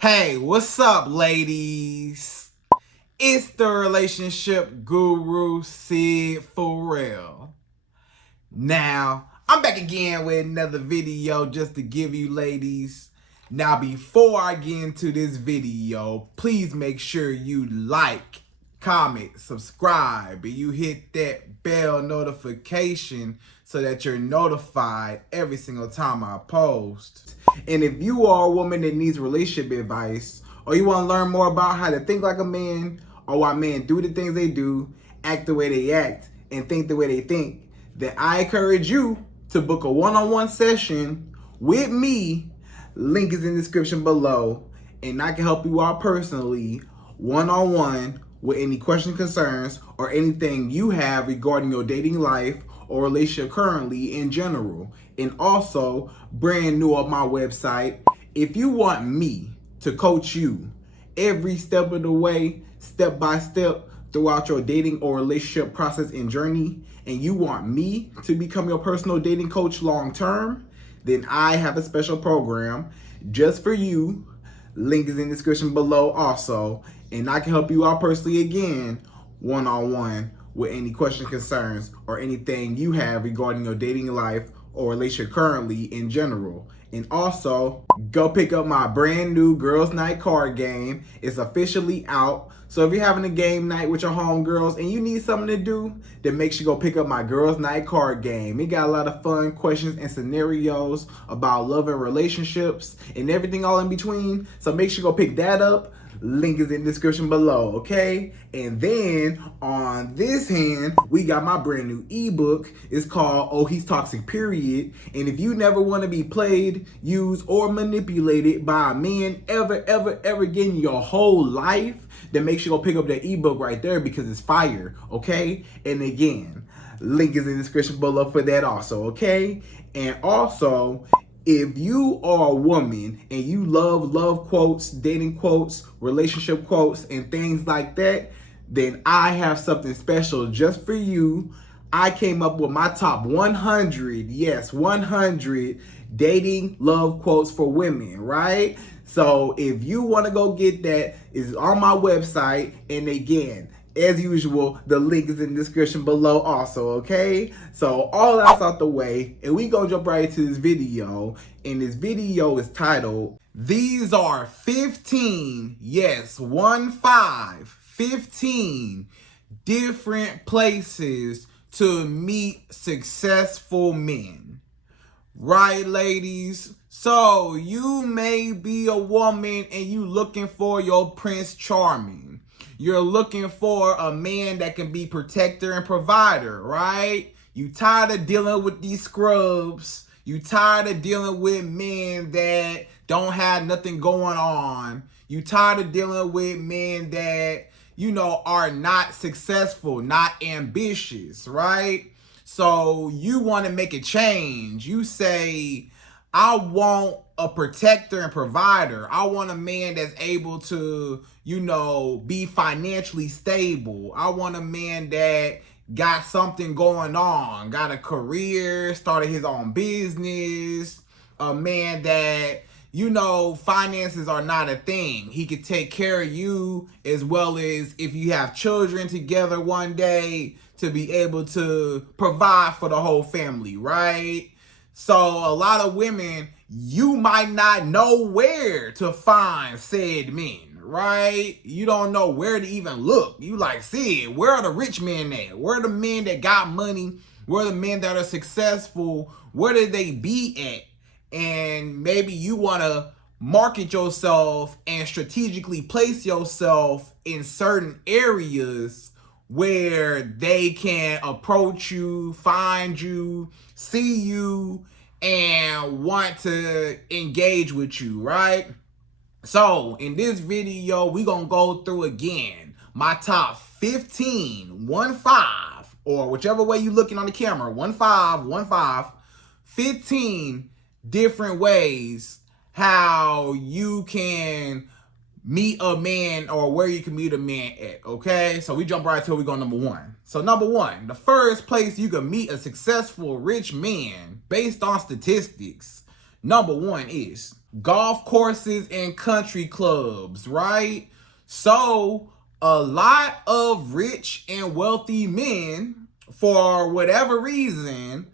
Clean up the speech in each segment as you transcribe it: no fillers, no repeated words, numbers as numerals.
Hey, what's up, ladies? It's the relationship guru, Sydd Ferrell. Now, I'm back again with another video just to give you ladies. Now, before I get into this video, please make sure you like, comment, subscribe, and you hit that bell notification so that you're notified every single time I post. And if you are a woman that needs relationship advice, or you want to learn more about how to think like a man, or why men do the things they do, act the way they act, and think the way they think, then I encourage you to book a one-on-one session with me. Link is in the description below, and I can help you out personally, one-on-one, with any questions, concerns, or anything you have regarding your dating life or relationship currently in general. And also, brand new on my website, if you want me to coach you every step of the way, step by step, throughout your dating or relationship process and journey, and you want me to become your personal dating coach long term, then I have a special program just for you. Link is in the description below also, and I can help you out personally again, one-on-one, with any questions, concerns, or anything you have regarding your dating life or relationship currently in general. And also, go pick up my brand new Girls Night card game. It's officially out. So if you're having a game night with your homegirls and you need something to do, then make sure you go pick up my Girls Night card game. It got a lot of fun questions and scenarios about love and relationships and everything all in between. So make sure you go pick that up. Link is in the description below, okay? And then on this hand, we got my brand new ebook. It's called Oh He's Toxic, Period. And if you never want to be played, used, or manipulated by a man ever again in your whole life, then make sure you go pick up that ebook right there because it's fire, okay? And again, link is in the description below for that also, okay? And also, if you are a woman and you love quotes, dating quotes, relationship quotes, and things like that, then I have something special just for you. I came up with my top 100, yes, 100 dating love quotes for women, right? So if you want to go get that, it's on my website. And again, as usual, the link is in the description below also, okay? So all that's out the way, and we gonna jump right into this video. And this video is titled, These are 15, yes, 15 different places to meet successful men. Right, ladies? So you may be a woman and you looking for your Prince Charming. You're looking for a man that can be protector and provider, right? You tired of dealing with these scrubs. You tired of dealing with men that don't have nothing going on. You tired of dealing with men that, are not successful, not ambitious, right? So you want to make a change. You say, I want a protector and provider. I want a man that's able to, be financially stable. I want a man that got something going on, got a career, started his own business. A man that, finances are not a thing. He could take care of you, as well as if you have children together one day, to be able to provide for the whole family, right? So a lot of women, you might not know where to find said men, right? You don't know where to even look. You like, Sydd, where are the rich men at? Where are the men that got money? Where are the men that are successful? Where do they be at? And maybe you want to market yourself and strategically place yourself in certain areas where they can approach you, find you, see you, and want to engage with you, right? So in this video, we're going to go through again my top 15, or whichever way you're looking on the camera, 15 different ways how you can meet a man, or where you can meet a man at, okay? So we jump right to it. We go number one. So number one, the first place you can meet a successful rich man based on statistics, number one is golf courses and country clubs, right? So a lot of rich and wealthy men, for whatever reason,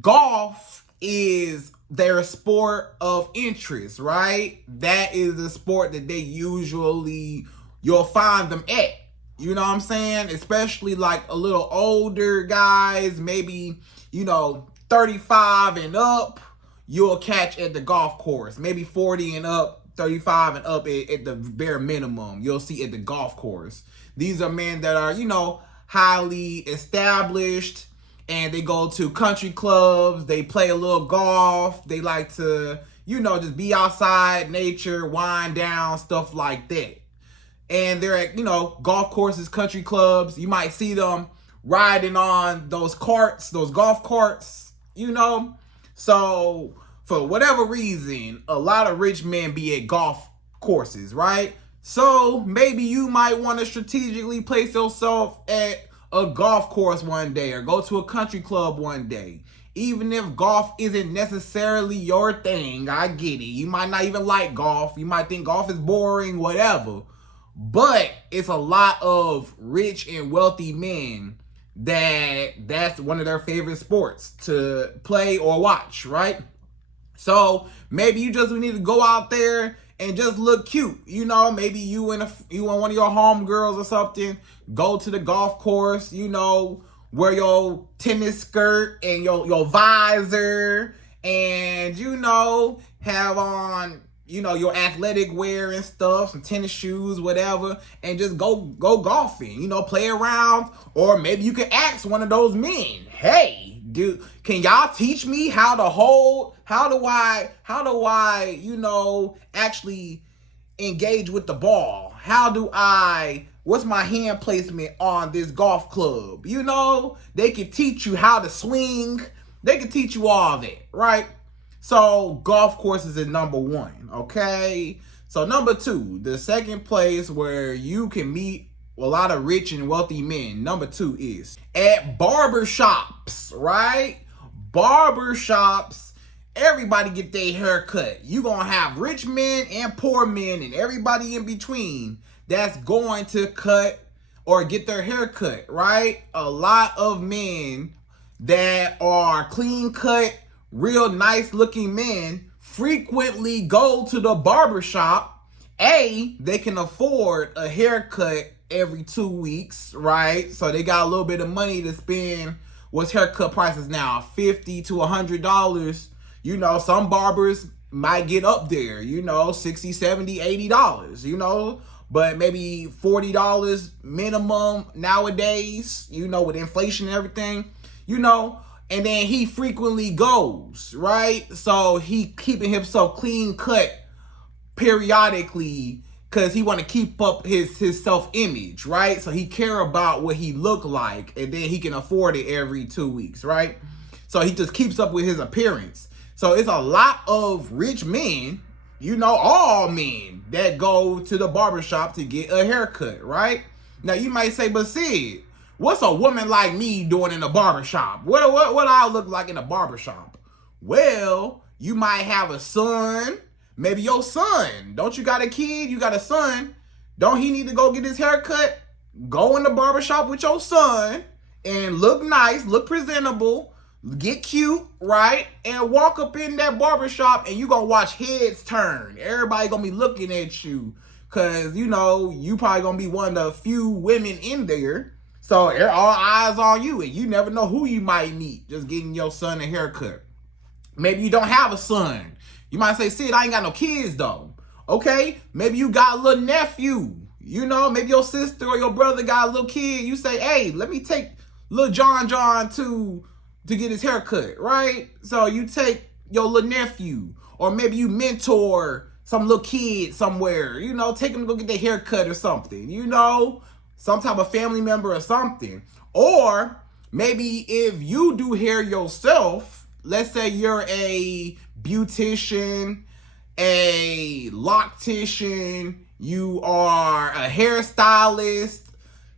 golf is their sport of interest, right? That is the sport that you'll find them at. You know what I'm saying? Especially like a little older guys, maybe, 35 and up, you'll catch at the golf course. Maybe 40 and up, 35 and up at the bare minimum, you'll see at the golf course. These are men that are, highly established, and they go to country clubs, they play a little golf, they like to, just be outside, nature, wind down, stuff like that. And they're at, golf courses, country clubs. You might see them riding on those golf carts, So for whatever reason, a lot of rich men be at golf courses, right? So maybe you might want to strategically place yourself at a golf course one day or go to a country club one day. Even if golf isn't necessarily your thing, I get it. You might not even like golf. You might think golf is boring, whatever. But it's a lot of rich and wealthy men that's one of their favorite sports to play or watch, right? So maybe you just need to go out there and just look cute. Maybe you and one of your homegirls or something, go to the golf course, wear your tennis skirt and your visor, and have on your athletic wear and stuff, some tennis shoes, whatever, and just go golfing, play around. Or maybe you can ask one of those men, hey, dude, can y'all teach me how do I actually engage with the ball? What's my hand placement on this golf club? They can teach you how to swing. They can teach you all that, right? So golf courses is number one, okay? So number two, the second place where you can meet a lot of rich and wealthy men, number two is at barbershops, right? Barbershops, everybody get their hair cut. You gonna have rich men and poor men and everybody in between that's going to cut or get their hair cut, right? A lot of men that are clean cut, real nice looking men frequently go to the barbershop. They can afford a haircut every 2 weeks, right? So they got a little bit of money to spend. What's haircut prices now? $50 to $100. Some barbers might get up there, $60, $70, $80, but maybe $40 minimum nowadays, with inflation and everything, and then he frequently goes, right? So he keeping himself clean cut periodically because he want to keep up his self-image, right? So he care about what he look like, and then he can afford it every 2 weeks, right? So he just keeps up with his appearance. So it's a lot of rich men, all men that go to the barbershop to get a haircut, right? Now you might say, but Sid, what's a woman like me doing in a barbershop? What I look like in a barbershop? Well, you might have a son. Maybe your son. Don't you got a kid? You got a son. Don't he need to go get his hair cut? Go in the barbershop with your son and look nice, look presentable, get cute, right? And walk up in that barbershop and you gonna watch heads turn. Everybody gonna be looking at you because, you probably gonna be one of the few women in there. So all eyes on you, and you never know who you might meet just getting your son a haircut. Maybe you don't have a son. You might say, Sid, I ain't got no kids though. Okay, maybe you got a little nephew. Maybe your sister or your brother got a little kid. You say, hey, let me take little John to get his haircut, right? So you take your little nephew, or maybe you mentor some little kid somewhere. Take him to go get their haircut or something. Some type of family member or something. Or maybe if you do hair yourself, let's say you're a beautician, a loctician, you are a hairstylist,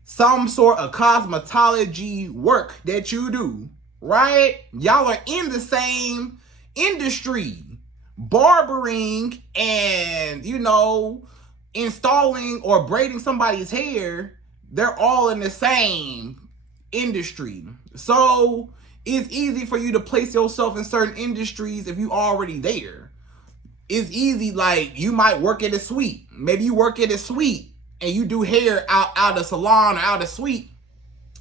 some sort of cosmetology work that you do, right? Y'all are in the same industry, barbering and, installing or braiding somebody's hair, they're all in the same industry. So it's easy for you to place yourself in certain industries if you already there. It's easy, like you might work at a suite. Maybe you work at a suite and you do hair out of salon or out of suite,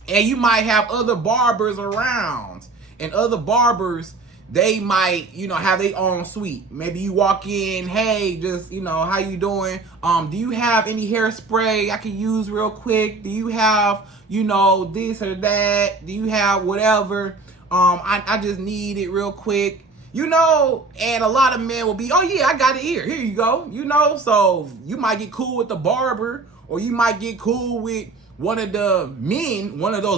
and you might have other barbers around, and other barbers, they might, have their own suite. Maybe you walk in, hey, just, how you doing? Do you have any hairspray I can use real quick? Do you have, this or that? Do you have whatever? I just need it real quick. And a lot of men will be, oh yeah, I got it here. Here you go. So you might get cool with the barber, or you might get cool with one of those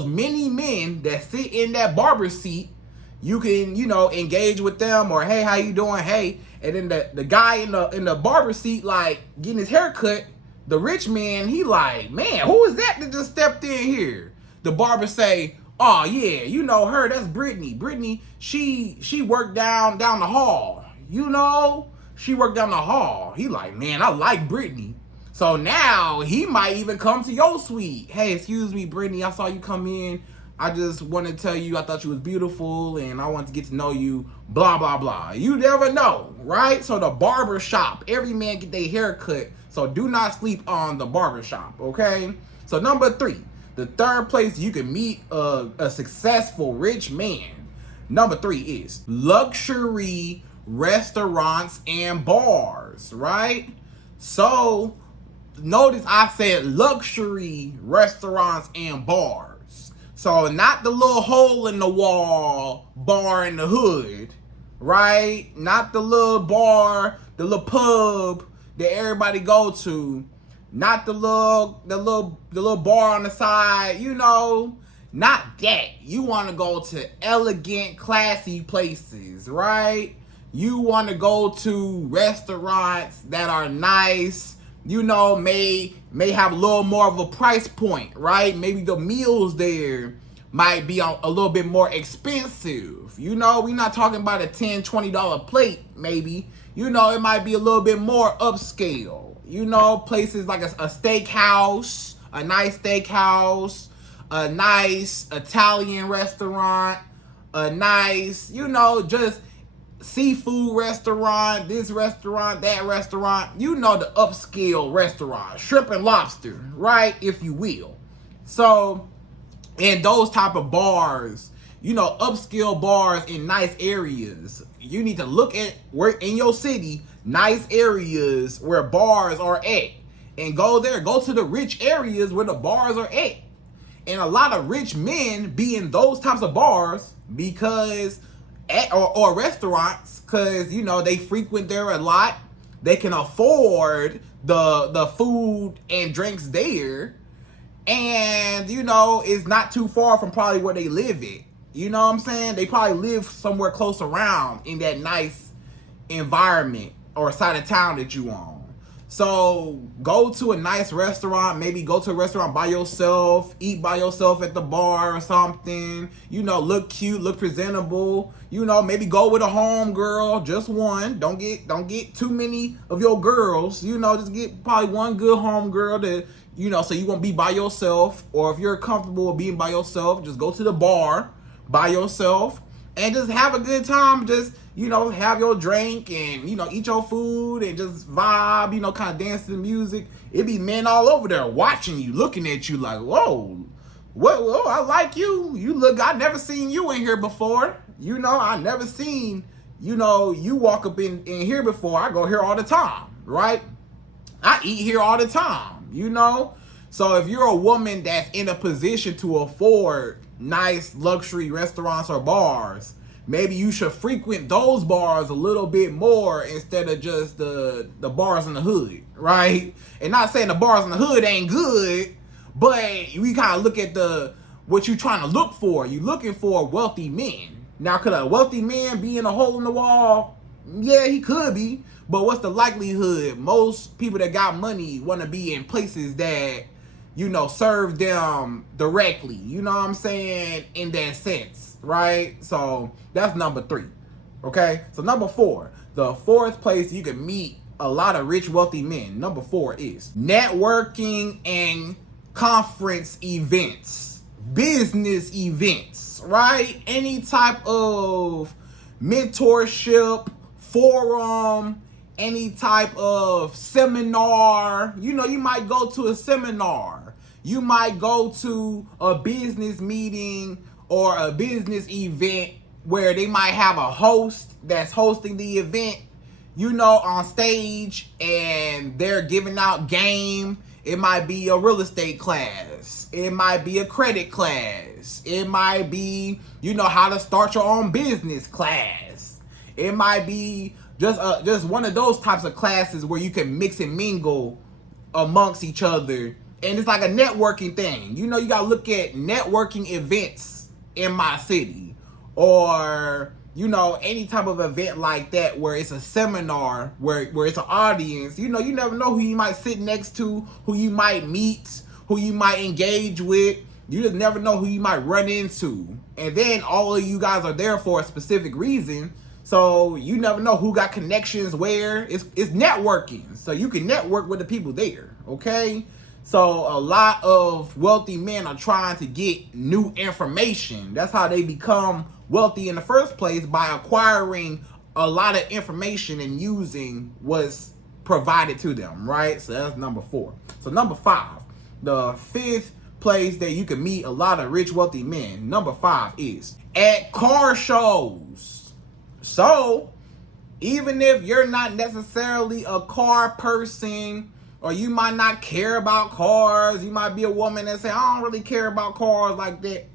many men that sit in that barber seat. You can, engage with them, or hey, how you doing? Hey. And then the guy in the barber seat, like getting his hair cut, the rich man, he like, man, who is that just stepped in here? The barber say, oh yeah, you know her, that's Brittany. Brittany, she worked down the hall. She worked down the hall. He like, man, I like Brittany. So now he might even come to your suite. Hey, excuse me, Brittany, I saw you come in. I just want to tell you I thought you was beautiful and I want to get to know you, blah, blah, blah. You never know, right? So the barber shop, every man get their hair cut. So do not sleep on the barber shop, okay? So number 3, the third place you can meet a successful rich man. Number 3 is luxury restaurants and bars, right? So notice I said luxury restaurants and bars. So not the little hole in the wall bar in the hood, right? Not the little bar, the little pub that everybody go to. Not the little bar on the side, not that. You want to go to elegant, classy places, right? You want to go to restaurants that are nice, may have a little more of a price point, right? Maybe the meals there might be a little bit more expensive. We're not talking about a $10, $20 plate, maybe. It might be a little bit more upscale. Places like a steakhouse, a nice steakhouse, a nice Italian restaurant, a nice, just seafood restaurant, this restaurant, that restaurant, the upscale restaurant, shrimp and lobster, right, if you will. So in those type of bars, upscale bars in nice areas, you need to look at where in your city, nice areas where bars are at, and go there. Go to the rich areas where the bars are at. And a lot of rich men be in those types of bars because or restaurants, because they frequent there a lot. They can afford the food and drinks there, and it's not too far from probably where they live at. You know what I'm saying? They probably live somewhere close around in that nice environment or side of town that you on. So go to a nice restaurant, maybe go to a restaurant by yourself, eat by yourself at the bar or something, look cute, look presentable, maybe go with a home girl, just one. Don't get too many of your girls, just get probably one good home girl that, so you won't be by yourself. Or if you're comfortable with being by yourself, just go to the bar by yourself and just have a good time. Just, have your drink and, eat your food and just vibe, kind of dance to the music. It be men all over there watching you, looking at you like, whoa, I like you. You look, I never seen you in here before. I never seen, you walk up in here before. I go here all the time, right? I eat here all the time, So if you're a woman that's in a position to afford nice luxury restaurants or bars, maybe you should frequent those bars a little bit more instead of just the bars in the hood, right? And not saying the bars in the hood ain't good, but we kind of look at what you're trying to look for. You're looking for wealthy men. Now, could a wealthy man be in a hole in the wall? Yeah, he could be. But what's the likelihood? Most people that got money want to be in places that, serve them directly. You know what I'm saying? In that sense, right? So that's number 3. Okay? So number 4, The fourth place you can meet a lot of rich, wealthy men. Number 4 is networking and conference events, business events, right? Any type of mentorship, forum, any type of seminar. You know, you might go to a seminar. You might go to a business meeting or a business event where they might have a host that's hosting the event, you know, on stage, and they're giving out game. It might be a real estate class. It might be a credit class. It might be, you know, how to start your own business class. It might be just one of those types of classes where you can mix and mingle amongst each other. And it's like a networking thing. You know, you got to look at networking events in my city, or, you know, any type of event like that where it's a seminar, where it's an audience. You know, you never know who you might sit next to, who you might meet, who you might engage with. You just never know who you might run into. And then all of you guys are there for a specific reason. So you never know who got connections where. It's networking. So you can network with the people there, okay? So a lot of wealthy men are trying to get new information. That's how they become wealthy in the first place, by acquiring a lot of information and using what's provided to them, right? So that's number 4. So number 5, the 5th place that you can meet a lot of rich, wealthy men. Number 5 is at car shows. So even if you're not necessarily a car person, or you might not care about cars, you might be a woman that say, I don't really care about cars like that.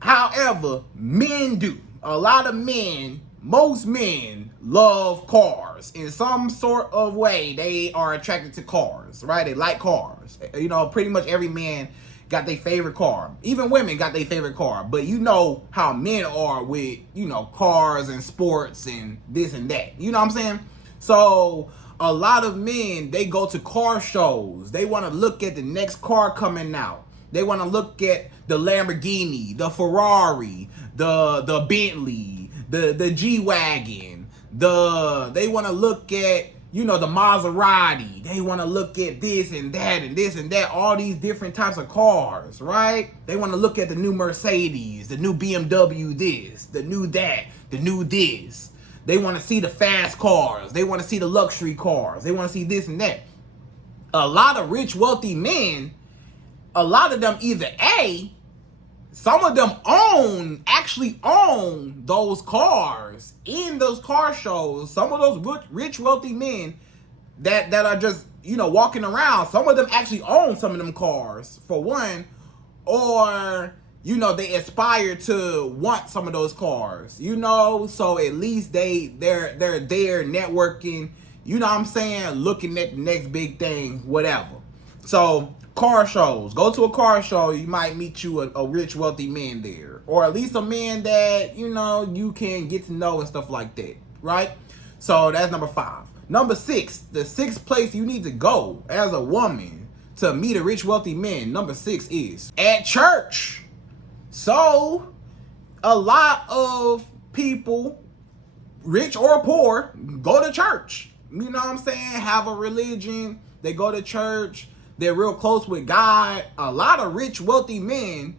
However, men do. A lot of men, most men love cars. In some sort of way, they are attracted to cars, right? They like cars. You know, pretty much every man got their favorite car. Even women got their favorite car. But you know how men are with, you know, cars and sports and this and that. You know what I'm saying? So a lot of men, they go to car shows. They want to look at the next car coming out. They want to look at the Lamborghini, the Ferrari, the Bentley, the G-Wagon. They want to look at, you know, the Maserati. They want to look at this and that and this and that, all these different types of cars, right? They want to look at the new Mercedes, the new BMW this, the new that, the new this. They want to see the fast cars. They want to see the luxury cars. They want to see this and that. A lot of rich, wealthy men, a lot of them either some of them actually own those cars in those car shows. Some of those rich, wealthy men that are just, you know, walking around, some of them actually own some of them cars, for one, or, you know, they aspire to want some of those cars, you know, so at least they're there networking, you know what I'm saying, looking at the next big thing, whatever. So car shows, go to a car show, you might meet you a rich, wealthy man there, or at least a man that, you know, you can get to know and stuff like that, right? So that's number 5. Number 6, the 6th place you need to go as a woman to meet a rich, wealthy man, number 6 is at church. So a lot of people, rich or poor, go to church. You know what I'm saying? Have a religion. They go to church. They're real close with God. A lot of rich, wealthy men,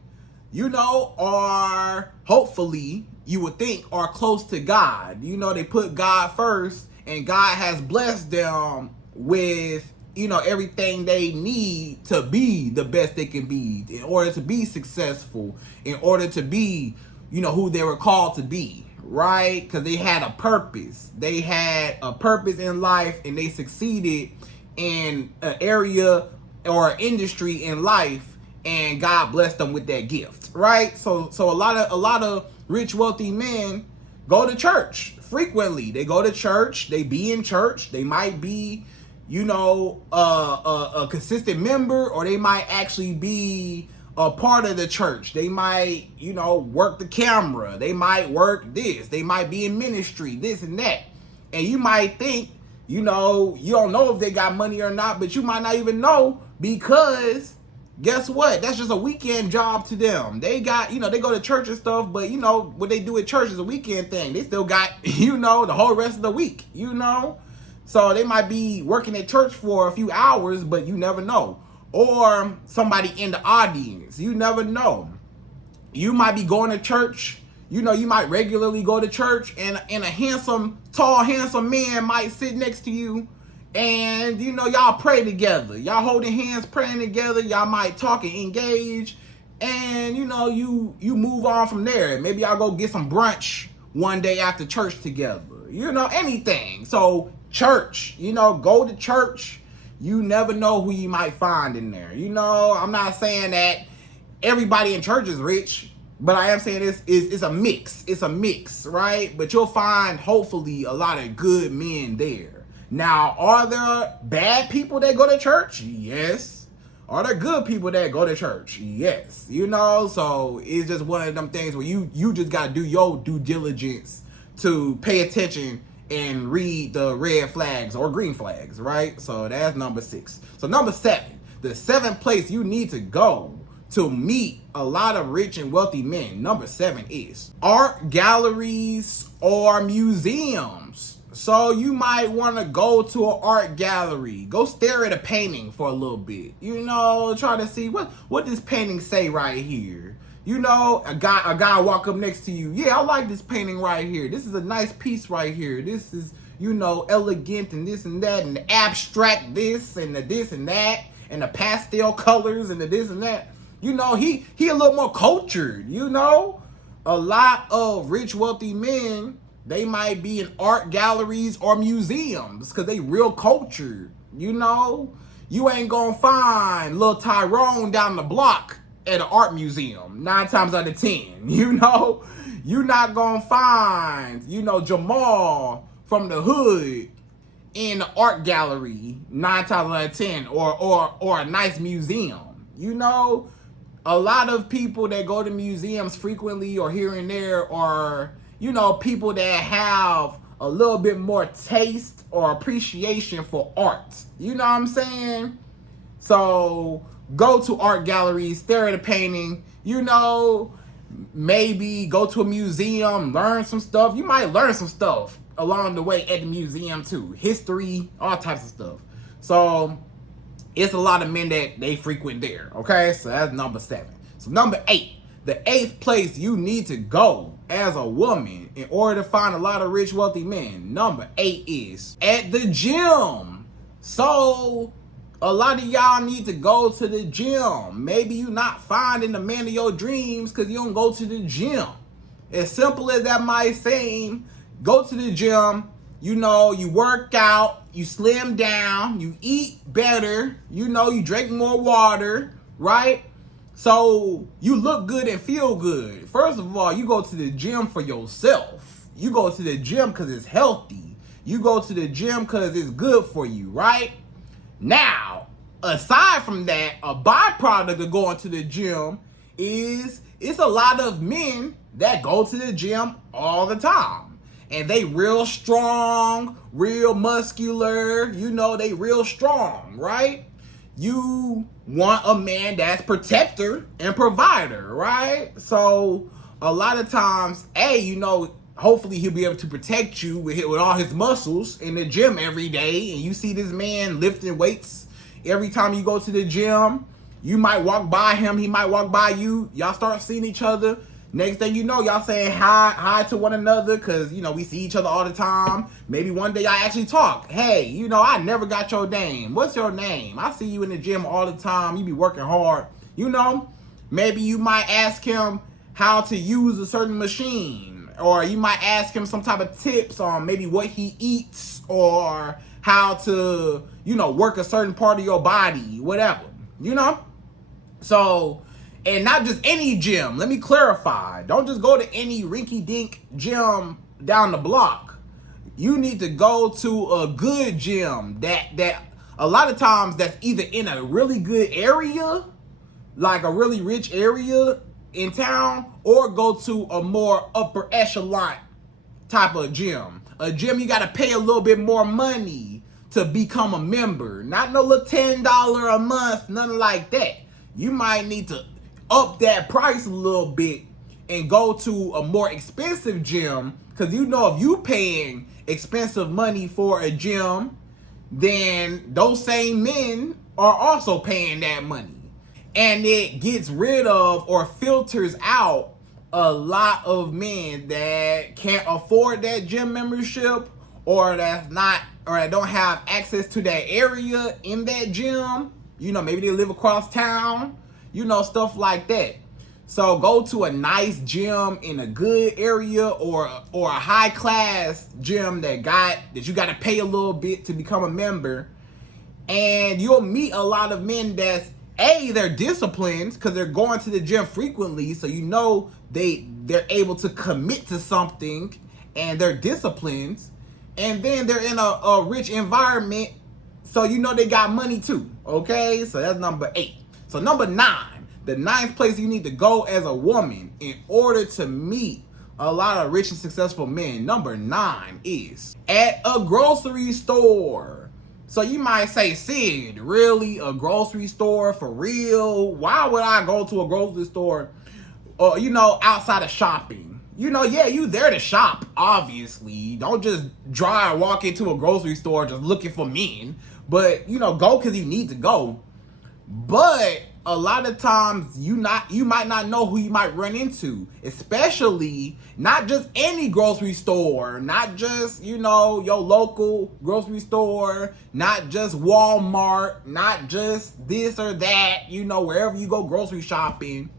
you know, are, hopefully, you would think, are close to God. You know, they put God first, and God has blessed them with, you know, everything they need to be the best they can be, in order to be successful, in order to be, you know, who they were called to be, right? Because they had a purpose. They had a purpose in life, and they succeeded in an area or industry in life, and God blessed them with that gift, right? So a lot of rich, wealthy men go to church frequently. They go to church. They be in church. They might be, you know, a consistent member, or they might actually be a part of the church. They might, you know, work the camera. They might work this. They might be in ministry, this and that. And you might think, you know, you don't know if they got money or not, but you might not even know, because guess what? That's just a weekend job to them. They got, they go to church and stuff, but what they do at church is a weekend thing. They still got, the whole rest of the week, So they might be working at church for a few hours, but you never know. Or somebody in the audience, you never know. You might be going to church, you might regularly go to church, and a tall, handsome man might sit next to you, and y'all pray together. Y'all holding hands, praying together. Y'all might talk and engage, and you move on from there. Maybe y'all go get some brunch one day after church together. Anything. So church, go to church. You never know who you might find in there. I'm not saying that everybody in church is rich, but I am saying it's a mix. It's a mix, right? But you'll find, hopefully, a lot of good men there. Now, are there bad people that go to church? Yes. Are there good people that go to church? Yes. So it's just one of them things where you just got to do your due diligence to pay attention and read the red flags or green flags, right? So that's number 6. So number 7, the 7th place you need to go to meet a lot of rich and wealthy men, number 7 is art galleries or museums. So you might want to go to an art gallery, go stare at a painting for a little bit, try to see what this painting say right here. A guy walk up next to you. Yeah, I like this painting right here. This is a nice piece right here. This is, elegant and this and that, and the abstract this and the this and that, and the pastel colors and the this and that. He a little more cultured, A lot of rich, wealthy men, they might be in art galleries or museums because they real cultured, You ain't gonna find little Tyrone down the block at an art museum 9 times out of 10, You're not gonna find, Jamal from the hood in the art gallery 9 times out of 10 or a nice museum, A lot of people that go to museums frequently or here and there are, people that have a little bit more taste or appreciation for art. You know what I'm saying? So go to art galleries, stare at a painting, maybe go to a museum, learn some stuff. You might learn some stuff along the way at the museum too. History, all types of stuff. So it's a lot of men that they frequent there, okay? So that's number 7. So number 8, the 8th place you need to go as a woman in order to find a lot of rich, wealthy men, number 8 is at the gym. So a lot of y'all need to go to the gym. Maybe you're not finding the man of your dreams because you don't go to the gym. As simple as that might seem, go to the gym, you work out, you slim down, you eat better, you drink more water, right? So you look good and feel good. First of all, you go to the gym for yourself. You go to the gym because it's healthy. You go to the gym because it's good for you, right? Now, aside from that, a byproduct of going to the gym is it's a lot of men that go to the gym all the time. And they real strong, real muscular, they real strong, right? You want a man that's protector and provider, right? So a lot of times, hopefully he'll be able to protect you with all his muscles in the gym every day. And you see this man lifting weights every time you go to the gym. You might walk by him, he might walk by you. Y'all start seeing each other. Next thing you know, y'all saying hi to one another because, we see each other all the time. Maybe one day y'all actually talk. Hey, I never got your name. What's your name? I see you in the gym all the time. You be working hard. Maybe you might ask him how to use a certain machine. Or you might ask him some type of tips on maybe what he eats or how to, work a certain part of your body, whatever, So, and not just any gym. Let me clarify. Don't just go to any rinky-dink gym down the block. You need to go to a good gym that a lot of times that's either in a really good area, like a really rich area in town, or go to a more upper echelon type of gym. A gym you got to pay a little bit more money to become a member. Not no little $10 a month, nothing like that. you might need to up that price a little bit and go to a more expensive gym, because you know if you paying expensive money for a gym, then those same men are also paying that money. And it gets rid of or filters out a lot of men that can't afford that gym membership, or that don't have access to that area in that gym. You know, maybe they live across town, you know, stuff like that. So go to a nice gym in a good area, or a high class gym that you got to pay a little bit to become a member, and you'll meet a lot of men that's they're disciplined because they're going to the gym frequently, so you know they're able to commit to something and they're disciplined, and then they're in a rich environment, so you know they got money too. Okay, so that's number 8. So number 9, the 9th place you need to go as a woman in order to meet a lot of rich and successful men, number 9 is at a grocery store. So you might say, Sid, really? A grocery store for real? Why would I go to a grocery store, outside of shopping? Yeah, you there to shop, obviously. Don't just walk into a grocery store just looking for men. But, go because you need to go. But a lot of times you might not know who you might run into, especially not just any grocery store, not just, your local grocery store, not just Walmart, not just this or that, wherever you go grocery shopping.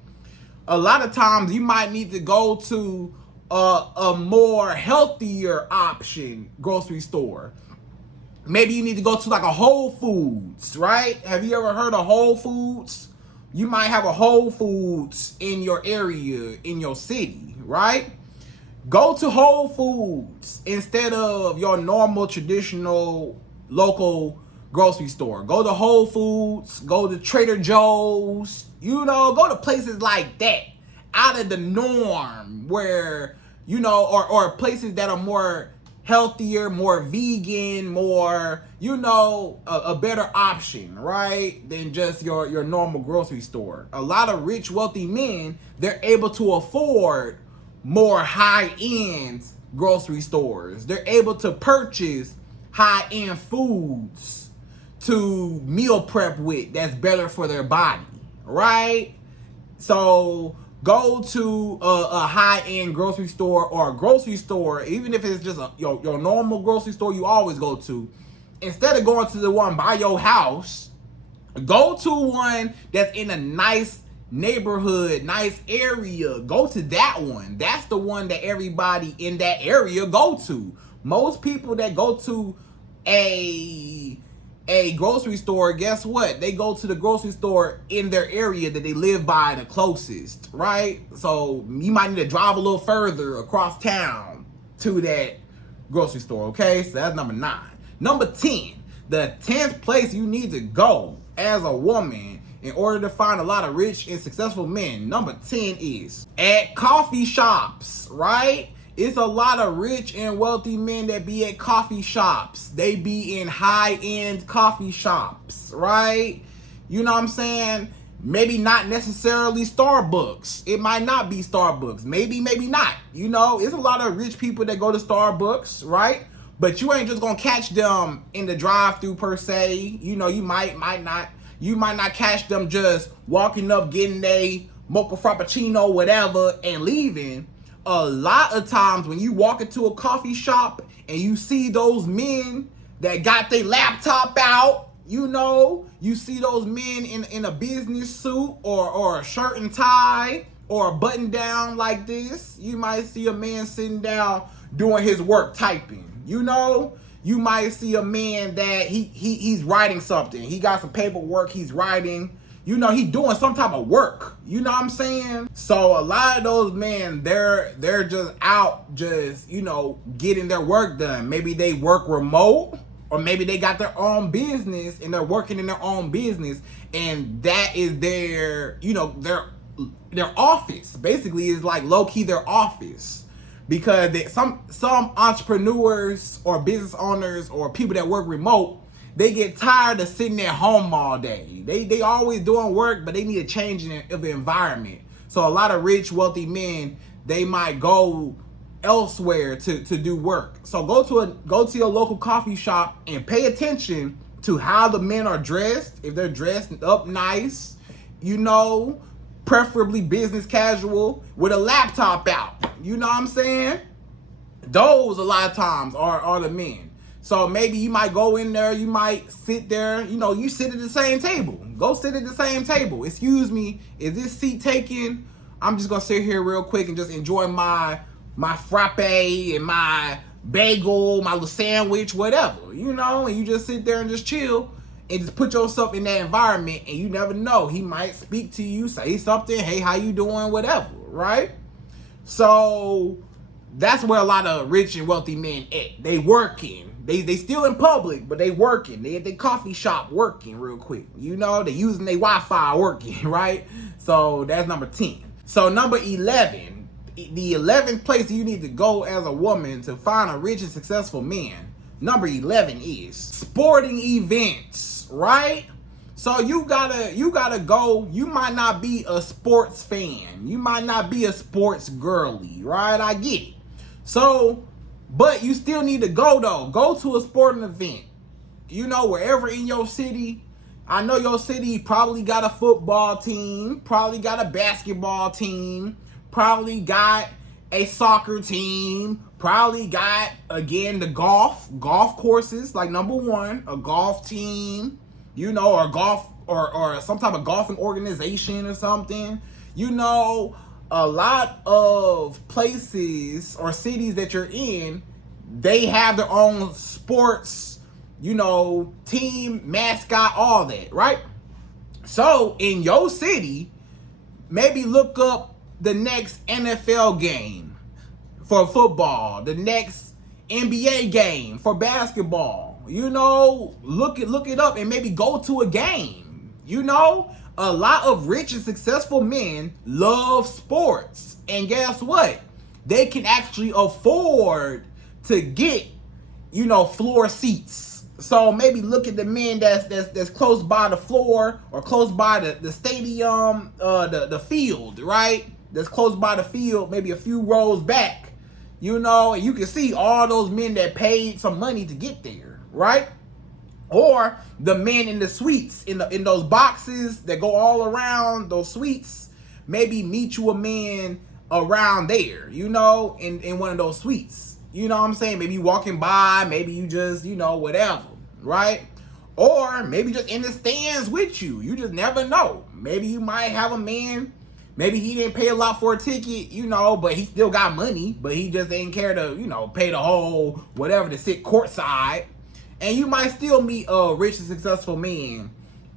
A lot of times you might need to go to a more healthier option grocery store. Maybe you need to go to like a Whole Foods, right? Have you ever heard of Whole Foods? You might have a Whole Foods in your area, in your city, right? Go to Whole Foods instead of your normal, traditional, local grocery store. Go to Whole Foods, go to Trader Joe's, go to places like that, out of the norm, where, or places that are more healthier, more vegan, more, a better option, right, than just your normal grocery store. A lot of rich, wealthy men, they're able to afford more high-end grocery stores. They're able to purchase high-end foods to meal prep with that's better for their body, right? So go to a high-end grocery store, or a grocery store, even if it's just your normal grocery store you always go to. Instead of going to the one by your house, go to one that's in a nice neighborhood, nice area. Go to that one. That's the one that everybody in that area go to. Most people that go to a grocery store, guess what? They go to the grocery store in their area that they live by the closest, right? So you might need to drive a little further across town to that grocery store, okay? So that's number 9. Number 10, the 10th place you need to go as a woman in order to find a lot of rich and successful men, number 10 is at coffee shops, right? It's a lot of rich and wealthy men that be at coffee shops. They be in high-end coffee shops, right? You know what I'm saying? Maybe not necessarily Starbucks. It might not be Starbucks. Maybe not. It's a lot of rich people that go to Starbucks, right? But you ain't just gonna catch them in the drive-thru per se. You might not catch them just walking up, getting a mocha frappuccino, whatever, and leaving. A lot of times when you walk into a coffee shop and you see those men that got their laptop out, you see those men in a business suit or a shirt and tie or a button down like this. You might see a man sitting down doing his work, typing. You might see a man that he's writing something. He got some paperwork he's writing. He doing some type of work. You know what I'm saying? So a lot of those men, they're just out getting their work done. Maybe they work remote, or maybe they got their own business and they're working in their own business, and that is their office. Basically, is like low-key their office. Because some entrepreneurs or business owners or people that work remote, they get tired of sitting at home all day. They always doing work, but they need a change of the environment. So a lot of rich, wealthy men, they might go elsewhere to do work. So go to your local coffee shop and pay attention to how the men are dressed. If they're dressed up nice, preferably business casual with a laptop out. You know what I'm saying? Those a lot of times are the men. So maybe you might go in there, you might sit there, you sit at the same table. Go sit at the same table. Excuse me, is this seat taken? I'm just gonna sit here real quick and just enjoy my frappe and my bagel, my little sandwich, whatever, and you just sit there and just chill and just put yourself in that environment, and you never know. He might speak to you, say something, hey, how you doing, whatever, right? So that's where a lot of rich and wealthy men at. They working. They still in public, but they working. They at the coffee shop working real quick. They using their Wi-Fi working, right? So that's number 10. So number 11, the 11th place you need to go as a woman to find a rich and successful man. Number 11 is sporting events, right? So you gotta go. You might not be a sports fan. You might not be a sports girly, right? I get it. So, but you still need to go though. Go to a sporting event. Wherever in your city. I know your city probably got a football team, probably got a basketball team, probably got a soccer team, probably got, again, the golf courses, like number 1, a golf team, or golf or some type of golfing organization or something. A lot of places or cities that you're in, they have their own sports, team, mascot, all that, right? So in your city, maybe look up the next NFL game for football, the next NBA game for basketball. Look it up and maybe go to a game. A lot of rich and successful men love sports. And guess what? They can actually afford to get, floor seats. So maybe look at the men that's close by the floor or close by the stadium, the field, right? That's close by the field, maybe a few rows back, and you can see all those men that paid some money to get there, right? Or the men in the suites, in those boxes that go all around those suites, maybe meet you a man around there, in one of those suites. You know what I'm saying? Maybe you walking by, maybe you just, whatever, right? Or maybe just in the stands with you. You just never know. Maybe you might have a man, maybe he didn't pay a lot for a ticket, but he still got money, but he just didn't care to, pay the whole whatever to sit courtside. And you might still meet a rich and successful man,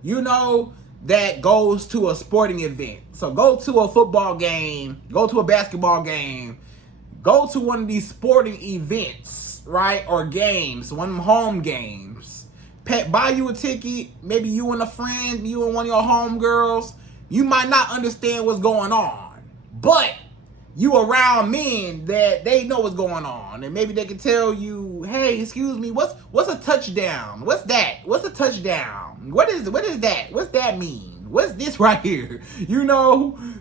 that goes to a sporting event. So go to a football game, go to a basketball game, go to one of these sporting events, right? Or games, one of them home games. Buy you a ticket, maybe you and a friend, you and one of your homegirls. You might not understand what's going on, but you around men that they know what's going on, and maybe they can tell you, hey, excuse me, what's a touchdown? What's that? What's a touchdown? What is that? What's that mean? What's this right here?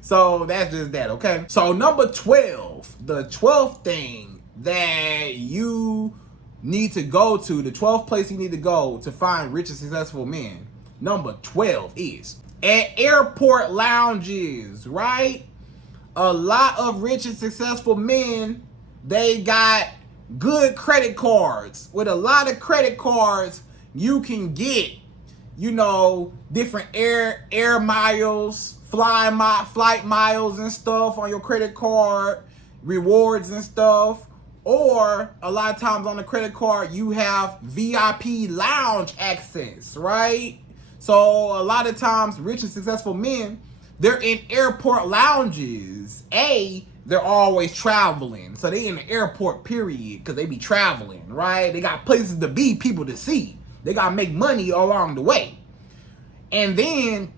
So that's just that, okay? So number 12, the 12th thing that you need to go to, the 12th place you need to go to find rich and successful men, number 12 is at airport lounges, right? A lot of rich and successful men, they got good credit cards. With a lot of credit cards, you can get, different air miles, flight miles and stuff on your credit card, rewards and stuff. Or a lot of times on the credit card, you have VIP lounge access, right? So a lot of times, rich and successful men, they're in airport lounges. They're always traveling. So they in the airport, period, because they be traveling, right? They got places to be, people to see. They got to make money along the way. And then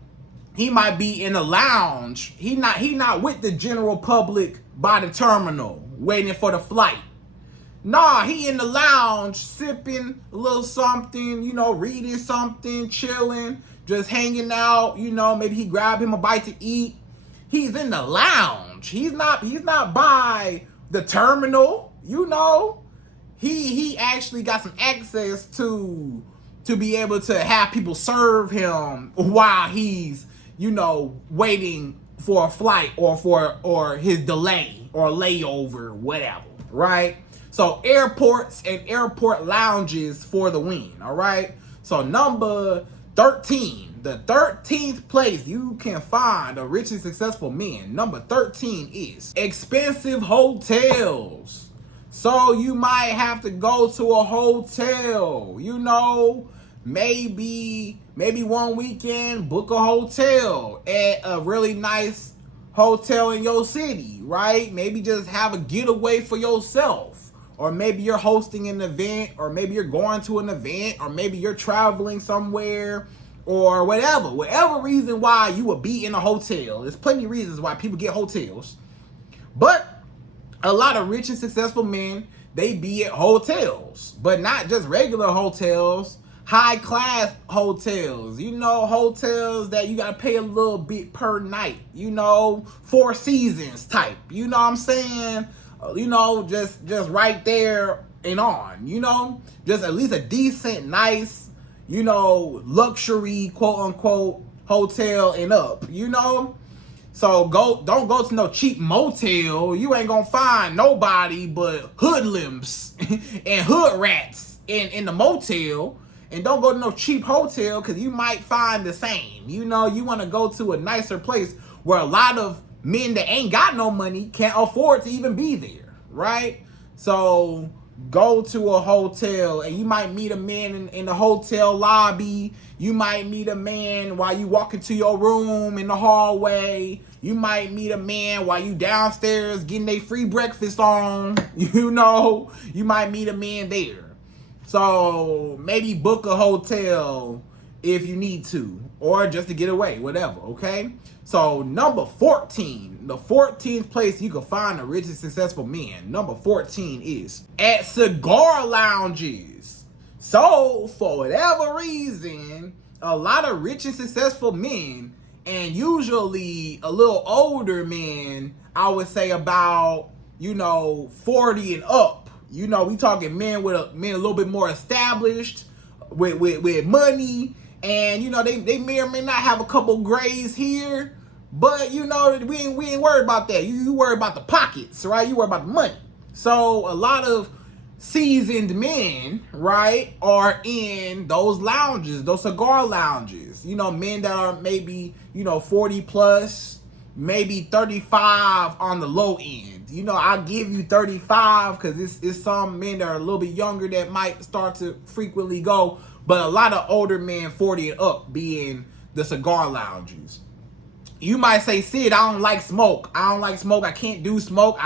he might be in a lounge. He not with the general public by the terminal, waiting for the flight. Nah, he in the lounge sipping a little something, reading something, chilling, just hanging out, maybe he grabbed him a bite to eat. He's in the lounge. He's not by the terminal, He actually got some access to be able to have people serve him while he's, waiting for a flight or his delay or layover, whatever, right? So airports and airport lounges for the win, all right? So number 13, the 13th place you can find a rich and successful man. Number 13 is expensive hotels. So you might have to go to a hotel, maybe one weekend, book a hotel at a really nice hotel in your city, right? Maybe just have a getaway for yourself. Or maybe you're hosting an event, or maybe you're going to an event, or maybe you're traveling somewhere, or whatever reason why you would be in a hotel. There's plenty of reasons why people get hotels. But a lot of rich and successful men, they be at hotels, but not just regular hotels, high class hotels, hotels that you gotta pay a little bit per night, Four Seasons type, you know what I'm saying? Just right there and on, just at least a decent, nice, luxury, quote unquote, hotel and up, So don't go to no cheap motel. You ain't gonna find nobody but hoodlums and hood rats in the motel. And don't go to no cheap hotel because you might find the same. You want to go to a nicer place where a lot of men that ain't got no money can't afford to even be there, right? So go to a hotel and you might meet a man in the hotel lobby. You might meet a man while you walk into your room in the hallway. You might meet a man while you downstairs getting a free breakfast on. You might meet a man there. So maybe book a hotel if you need to, or just to get away, whatever, okay? So number 14, the 14th place you can find a rich and successful man, number 14 is at cigar lounges. So for whatever reason, a lot of rich and successful men, and usually a little older men, I would say about, 40 and up. We talking men a little bit more established, with money, and they may or may not have a couple grays here, but we ain't worried about that. You worry about the pockets, right? You worry about the money. So a lot of seasoned men, right, are in those lounges, those cigar lounges. Men that are maybe 40 plus, maybe 35 on the low end. I'll give you 35 because it's some men that are a little bit younger that might start to frequently go, but a lot of older men 40 and up be in the cigar lounges. You might say, Sid, I don't like smoke. I can't do smoke,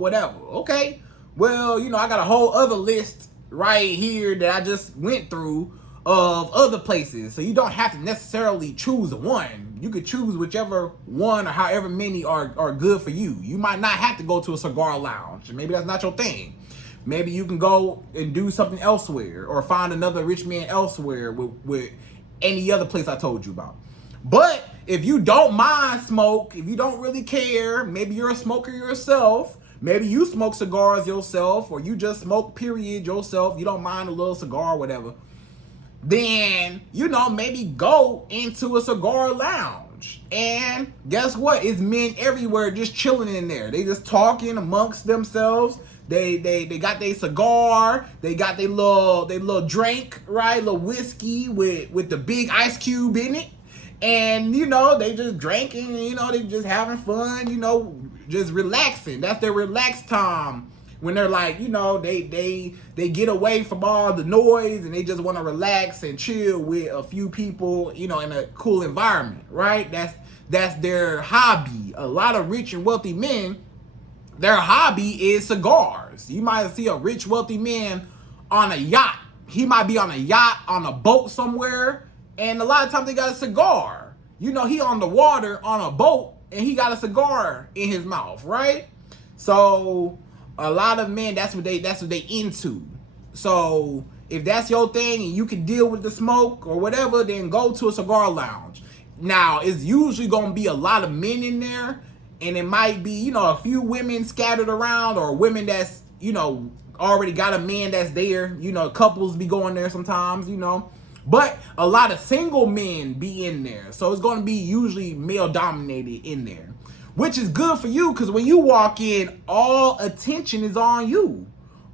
whatever. Okay. Well, I got a whole other list right here that I just went through of other places. So you don't have to necessarily choose one. You could choose whichever one or however many are good for you. You might not have to go to a cigar lounge. Maybe that's not your thing. Maybe you can go and do something elsewhere or find another rich man elsewhere with any other place I told you about. But if you don't mind smoke, if you don't really care, maybe you're a smoker yourself, maybe you smoke cigars yourself, or you just smoke period yourself, you don't mind a little cigar or whatever, then, maybe go into a cigar lounge. And guess what? It's men everywhere just chilling in there. They just talking amongst themselves. They got their cigar. They got their little drink, right? Little whiskey with the big ice cube in it. And, they just drinking, they just having fun, just relaxing. That's their relaxed time. When they're like, they get away from all the noise and they just want to relax and chill with a few people, in a cool environment, right? That's their hobby. A lot of rich and wealthy men, their hobby is cigars. You might see a rich, wealthy man on a yacht. He might be on a yacht, on a boat somewhere, and a lot of times they got a cigar. He on the water on a boat and he got a cigar in his mouth, right? So A lot of men, that's what they into. So if that's your thing and you can deal with the smoke or whatever, then go to a cigar lounge. Now, it's usually going to be a lot of men in there, and it might be, you know, a few women scattered around, or women that's, you know, already got a man that's there. You know, couples be going there sometimes, you know. But a lot of single men be in there. So it's going to be usually male dominated in there, which is good for you, because when you walk in, all attention is on you.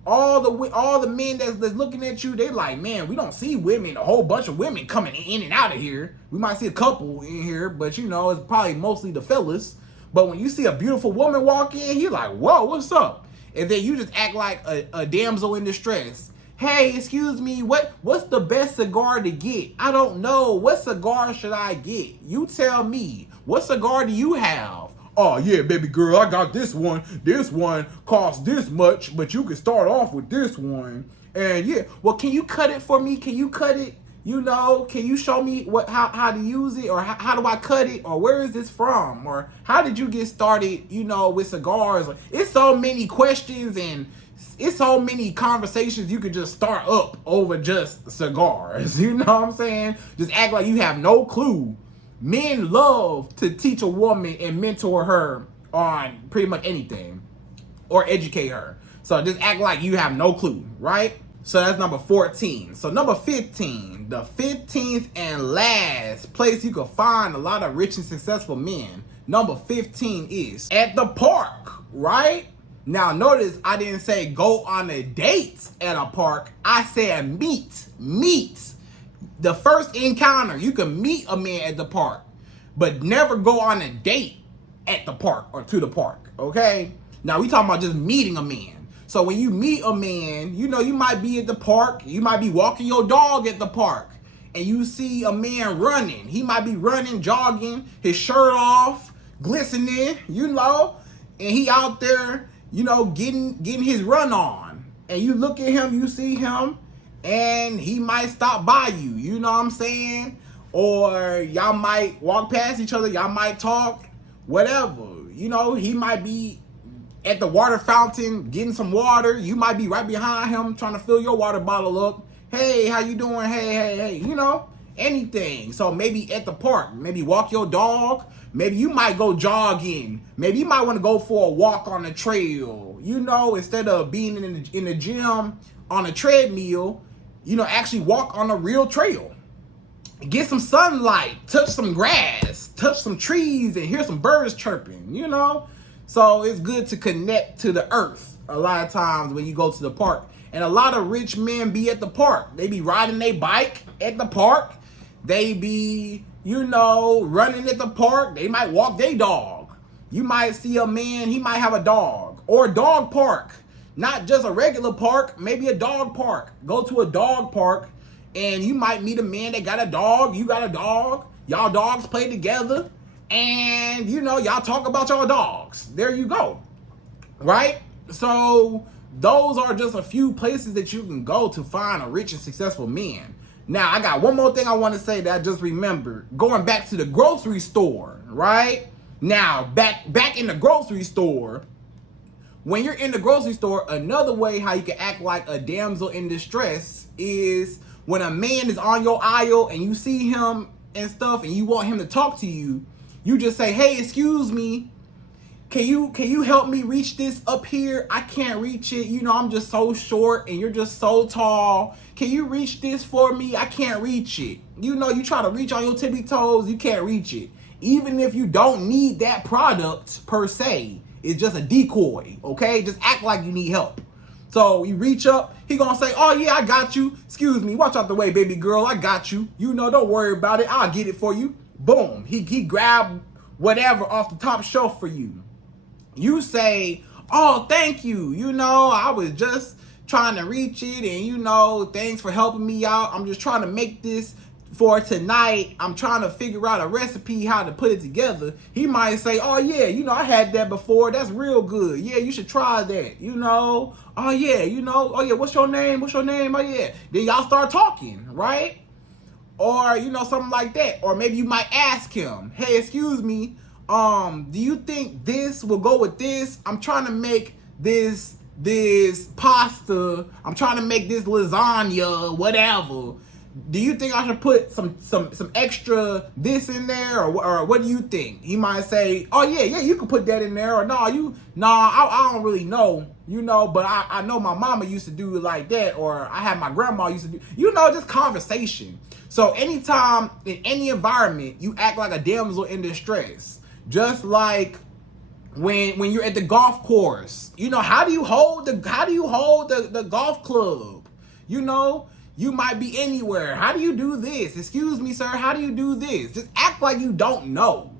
All the men that's looking at you, they like, man, we don't see women, a whole bunch of women coming in and out of here. We might see a couple in here, but you know, it's probably mostly the fellas. But when you see a beautiful woman walk in, you're like, whoa, what's up? And then you just act like a damsel in distress. Hey, excuse me, what's the best cigar to get? I don't know. What cigar should I get? You tell me. What cigar do you have? Oh, yeah, baby girl, I got this one. This one costs this much, but you can start off with this one. And yeah, well, can you cut it for me? Can you cut it? You know, can you show me how to use it? Or how do I cut it? Or where is this from? Or how did you get started, you know, with cigars? It's so many questions, and it's so many conversations you could just start up over just cigars. You know what I'm saying? Just act like you have no clue. Men love to teach a woman and mentor her on pretty much anything, or educate her. So just act like you have no clue, right? So that's number 14. So number 15, the 15th and last place you can find a lot of rich and successful men. Number 15 is at the park, right? Now notice I didn't say go on a date at a park. I said meet. The first encounter, you can meet a man at the park, but never go on a date at the park or to the park, okay? Now, we talking about just meeting a man. So when you meet a man, you know, you might be at the park, you might be walking your dog at the park, and you see a man running. He might be running, jogging, his shirt off, glistening, you know, and he out there, you know, getting his run on. And you look at him, you see him, and he might stop by you, you know what I'm saying? Or y'all might walk past each other, y'all might talk, whatever. You know, he might be at the water fountain getting some water. You might be right behind him trying to fill your water bottle up. Hey, how you doing? Hey, you know, anything. So maybe at the park, maybe walk your dog. Maybe you might go jogging. Maybe you might want to go for a walk on the trail. You know, instead of being in the gym on a treadmill, you know, actually walk on a real trail. Get some sunlight, touch some grass, touch some trees, and hear some birds chirping, you know? So it's good to connect to the earth a lot of times when you go to the park. And a lot of rich men be at the park. They be riding their bike at the park. They be, you know, running at the park. They might walk their dog. You might see a man, he might have a dog. Or a dog park. Not just a regular park, maybe a dog park. Go to a dog park, and you might meet a man that got a dog, you got a dog, y'all dogs play together, and you know, y'all talk about y'all dogs. There you go, right? So those are just a few places that you can go to find a rich and successful man. Now, I got one more thing I want to say that I just remembered. Going back to the grocery store, right? Now, back in the grocery store, when you're in the grocery store, another way how you can act like a damsel in distress is when a man is on your aisle and you see him and stuff and you want him to talk to you, you just say, hey, excuse me, can you help me reach this up here? I can't reach it. You know, I'm just so short and you're just so tall. Can you reach this for me? I can't reach it. You know, you try to reach on your tippy toes, you can't reach it. Even if you don't need that product per se, it's just a decoy, okay? Just act like you need help. So you reach up, he gonna say, oh yeah, I got you. Excuse me, watch out the way, baby girl, I got you. You know, don't worry about it, I'll get it for you. Boom, he grabbed whatever off the top shelf for you. You say, oh, thank you. You know, I was just trying to reach it, and you know, thanks for helping me out. I'm just trying to make this for tonight. I'm trying to figure out a recipe, how to put it together. He might say, oh yeah, you know, I had that before. That's real good. Yeah, you should try that. You know, oh yeah, you know, oh yeah, what's your name? What's your name? Oh yeah. Then y'all start talking, right? Or, you know, something like that. Or maybe you might ask him, hey, excuse me, do you think this will go with this? I'm trying to make this this pasta. I'm trying to make this lasagna, whatever. Do you think I should put some extra this in there, or what do you think? He might say, oh yeah, you can put that in there, or I don't really know, but I know my mama used to do it like that, or I had my grandma used to do, just conversation. So anytime in any environment, you act like a damsel in distress, just like when you're at the golf course. How do you hold the golf club? You might be anywhere. How do you do this? Excuse me, sir, how do you do this? Just act like you don't know.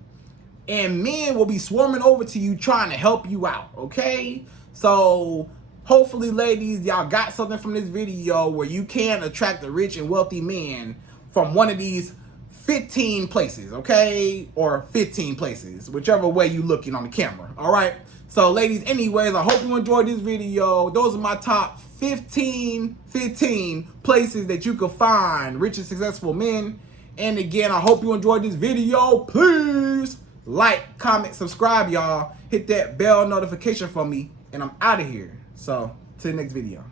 And men will be swarming over to you trying to help you out, okay? So hopefully, ladies, y'all got something from this video where you can attract a rich and wealthy man from one of these 15 places, okay? Or 15 places, whichever way you looking on the camera, all right? So ladies, anyways, I hope you enjoyed this video. Those are my top 15 places that you can find rich and successful men. And again, I hope you enjoyed this video. Please like, comment, subscribe, y'all. Hit that bell notification for me, and I'm out of here. So, to the next video.